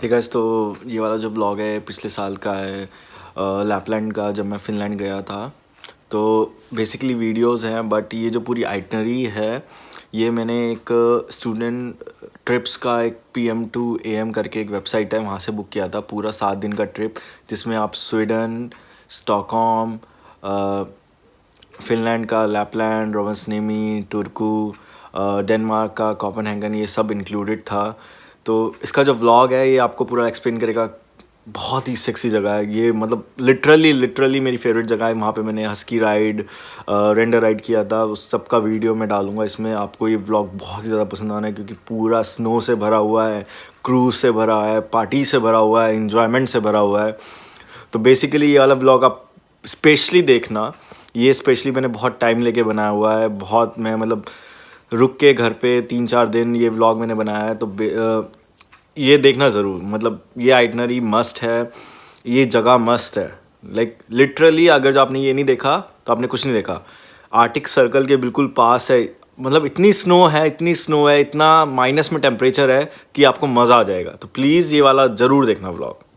ठीक है, तो ये वाला जो ब्लॉग है पिछले साल का है, लैपलैंड का, जब मैं फ़िनलैंड गया था। तो बेसिकली वीडियोस हैं, बट ये जो पूरी आइटनरी है ये मैंने एक स्टूडेंट ट्रिप्स का एक PM to AM करके एक वेबसाइट है, वहाँ से बुक किया था। पूरा 7 दिन का ट्रिप जिसमें आप स्वीडन, स्टॉकहोम, फिनलैंड का लैपलैंड, रोवेनिएमी, तुर्कू, डेनमार्क का कोपेनहेगन, ये सब इंक्लूडेड था। तो इसका जो व्लॉग है ये आपको पूरा एक्सप्लेन करेगा। बहुत ही सेक्सी जगह है ये, मतलब लिटरली मेरी फेवरेट जगह है। वहाँ पे मैंने हस्की राइड, रेंडर राइड किया था, उस सब का वीडियो मैं डालूंगा इसमें। आपको ये व्लॉग बहुत ही ज़्यादा पसंद आना है क्योंकि पूरा स्नो से भरा हुआ है, क्रूज़ से भरा है, पार्टी से भरा हुआ है, इन्जॉयमेंट से भरा हुआ है। तो बेसिकली ये वाला व्लॉग आप स्पेशली देखना। ये स्पेशली मैंने बहुत टाइम लेके बनाया हुआ है, बहुत मैं मतलब रुक के घर पे 3-4 दिन ये व्लॉग मैंने बनाया है। तो ये देखना ज़रूर, मतलब ये आइटनरी मस्ट है, ये जगह मस्त है। लाइक लिटरली अगर जो आपने ये नहीं देखा तो आपने कुछ नहीं देखा। आर्टिक सर्कल के बिल्कुल पास है, मतलब इतनी स्नो है, इतना माइनस में टेम्परेचर है कि आपको मज़ा आ जाएगा। तो प्लीज़ ये वाला ज़रूर देखना व्लॉग।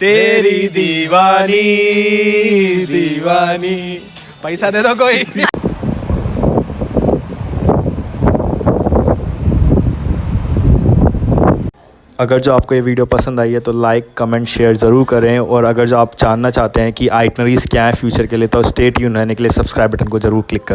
तेरी दीवानी दीवानी। पैसा दे दो कोई। अगर जो आपको ये वीडियो पसंद आई है तो लाइक कमेंट शेयर ज़रूर करें, और अगर जो आप जानना चाहते हैं कि आइटनरीज़ क्या है फ्यूचर के लिए तो स्टे ट्यून रहने के लिए सब्सक्राइब बटन को ज़रूर क्लिक करें।